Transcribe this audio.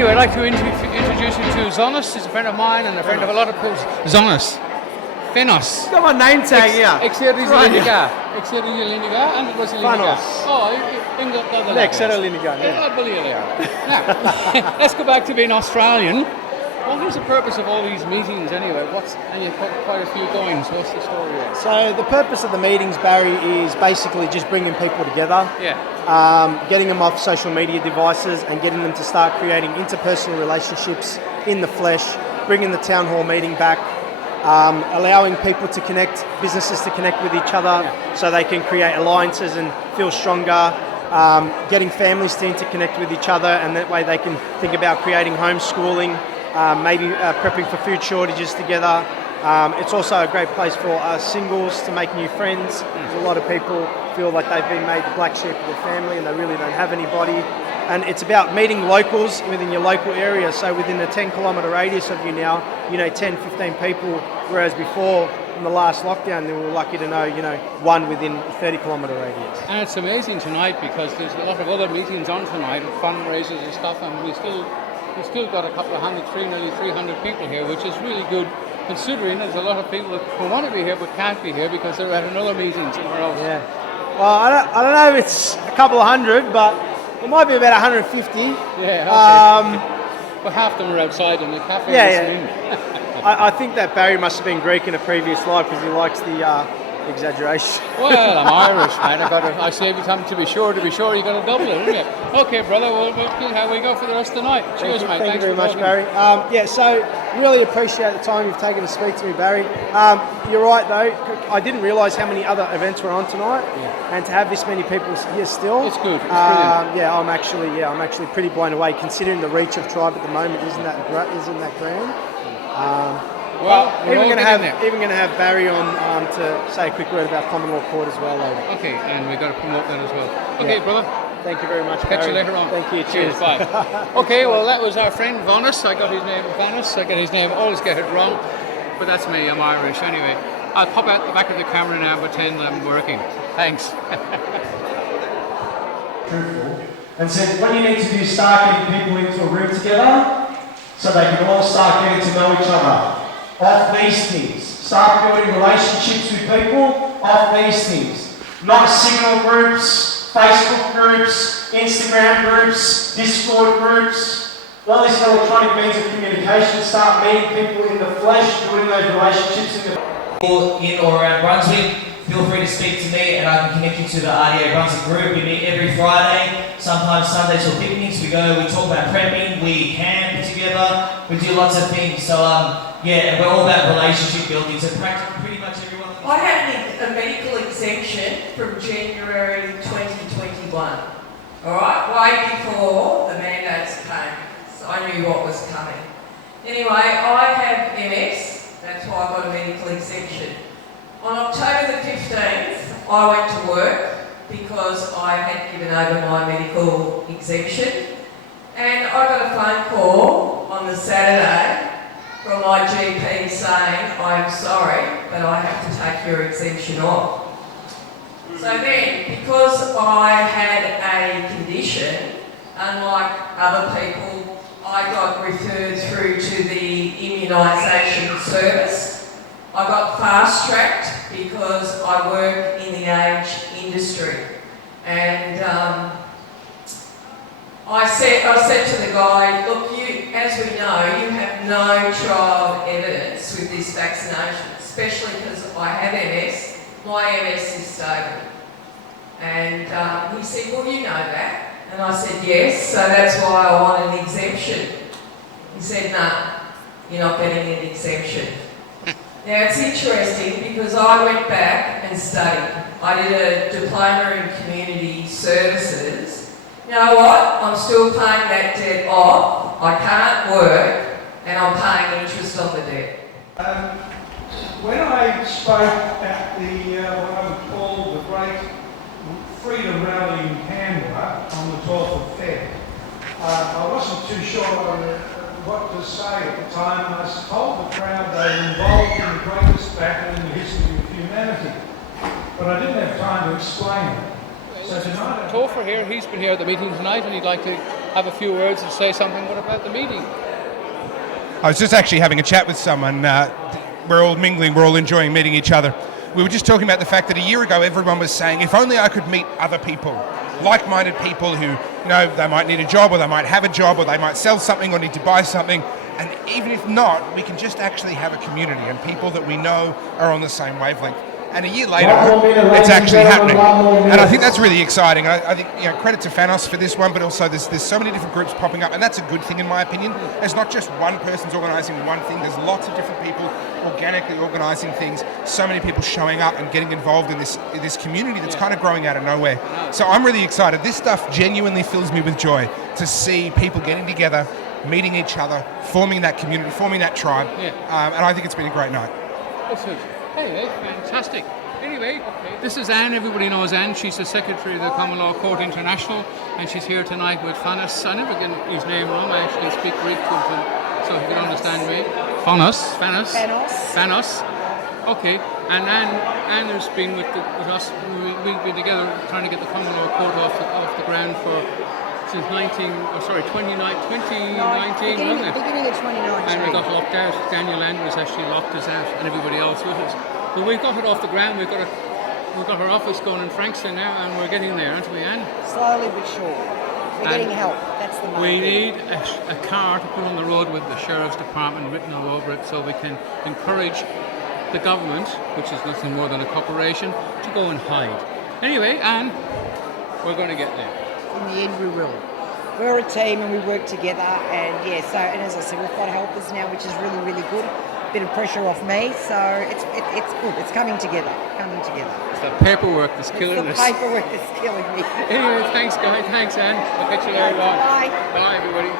Anyway, I'd like to introduce you to Zonas. He's a friend of mine and a friend of a lot of people. Zonas. Fenos. Got my name tag here. Exerilinga. Exerilinga and it was Linga. Fanos. Oh, Exerilinga. Now, let's go back to being Australian. What is the purpose of all these meetings anyway? And you've got quite a few going, so what's the story there? So the purpose of the meetings, Barry, is basically just bringing people together. Yeah. Getting them off social media devices and getting them to start creating interpersonal relationships in the flesh, bringing the town hall meeting back, allowing people to connect, businesses to connect with each other so they can create alliances and feel stronger, getting families to interconnect with each other, and that way they can think about creating homeschooling, maybe prepping for food shortages together. It's also a great place for singles to make new friends. A lot of people feel like they've been made the black sheep of their family and they really don't have anybody. And it's about meeting locals within your local area. So within a 10-kilometre radius of you now, 10, 15 people, whereas before in the last lockdown, they were lucky to know, one within a 30-kilometre radius. And it's amazing tonight because there's a lot of other meetings on tonight, fundraisers and stuff, and we've still got a couple of hundred, nearly 300 people here, which is really good, considering there's a lot of people who want to be here but can't be here because they're at another meeting somewhere else. Yeah. Well, I don't know if it's a couple of hundred, but it might be about 150. Yeah, okay. But half them are outside in the cafe listening. I think that Barry must have been Greek in a previous life because he likes the exaggeration. Well, I'm Irish, man. I say every time to be sure, you got to double it, isn't it? Okay, brother, we'll see how we go for the rest of the night. Cheers, mate. Thank you very much, Barry. So really appreciate the time you've taken to speak to me, Barry. You're right, though. I didn't realise how many other events were on tonight, and to have this many people here still, it's good. It's brilliant. I'm actually pretty blown away considering the reach of Tribe at the moment. Isn't that grand? Well, even going to have Barry on to say a quick word about Commonwealth Court as well later. Okay, and we've got to promote that as well. Okay, brother. Thank you very much. Catch you later on. Thank you. Cheers. Bye. Okay, well that was our friend Vanis. I got his name Vanis. I get his name. Always get it wrong, but that's me. I'm Irish anyway. I'll pop out the back of the camera now and pretend I'm working. Thanks. Truthful. And said, what you need to do is start getting people into a room together so they can all start getting to know each other. Off these things. Start building relationships with people off these things. Not Signal groups, Facebook groups, Instagram groups, Discord groups, all these electronic means of communication. Start meeting people in the flesh, building those relationships in the in or around Brunswick, feel free to speak to me and I can connect you to the RDA Brunswick group. We meet every Friday, sometimes Sundays for picnics. We talk about prepping, we camp together, we do lots of things. So and we're all about relationship building. So practically pretty much everyone. I had a medical exemption from January 2021. Alright, way before the mandates came. So I knew what was coming. Anyway, I have MS. That's why I got a medical exemption. On October the 15th, I went to work because I had given over my medical exemption. And I got a phone call on the Saturday from my GP saying, I'm sorry, but I have to take your exemption off. So then, because I had a condition, unlike other people, I got referred through to the immunisation service. I got fast-tracked because I work in the aged industry. And I said to the guy, look, as we know, you have no trial evidence with this vaccination, especially because I have MS. My MS is stable. And he said, well, you know that. And I said, yes, so that's why I want an exemption. He said, no, you're not getting an exemption. Now, it's interesting because I went back and studied. I did a diploma in community services. You know what? I'm still paying that debt off. I can't work and I'm paying interest on the debt. When I spoke at the what I would call the Great Freedom Rally in Canberra on the 12th of Feb, I wasn't too sure what to say at the time. I told the crowd they were involved in the greatest battle in the history of humanity, but I didn't have time to explain it. So tonight, Topher here, he's been here at the meeting tonight and he'd like to have a few words and say something about the meeting. I was just actually having a chat with someone. We're all mingling, we're all enjoying meeting each other. We were just talking about the fact that a year ago everyone was saying, if only I could meet other people, like-minded people who, they might need a job or they might have a job or they might sell something or need to buy something. And even if not, we can just actually have a community and people that we know are on the same wavelength. And a year later, it's actually happening. And I think that's really exciting. I think, credit to Fanos for this one, but also there's so many different groups popping up, and that's a good thing in my opinion. There's not just one person's organising one thing, there's lots of different people organically organising things, so many people showing up and getting involved in this community that's kind of growing out of nowhere. So I'm really excited. This stuff genuinely fills me with joy to see people getting together, meeting each other, forming that community, forming that tribe, and I think it's been a great night. Hey, fantastic. Anyway, this is Anne. Everybody knows Anne. She's the Secretary of the Common Law Court International, and she's here tonight with Fanos. I never get his name wrong. I actually speak Greek to him, so he can understand me. Fanos. Okay. And Anne has been with us. We've been together trying to get the Common Law Court off the ground since 2019, wasn't it? Beginning of 2019. And we got locked out. Daniel Andrews actually locked us out, and everybody else with us. But we've got it off the ground. We've got our office going in Frankston now, and we're getting there, aren't we, Anne? Slowly but sure. We're getting help. That's the main We thing. need a car to put on the road with the Sheriff's Department written all over it, so we can encourage the government, which is nothing more than a corporation, to go and hide. Anyway, Anne, we're going to get there. In the end, we will. We're a team and we work together, and and as I said, we've got helpers now, which is really, really good. A bit of pressure off me, so it's good. It's coming together. It's the paperwork that's killing us. It's the paperwork that's killing me. Anyway, thanks, guys. Thanks, Anne. I'll catch you later. Bye. Bye, everybody.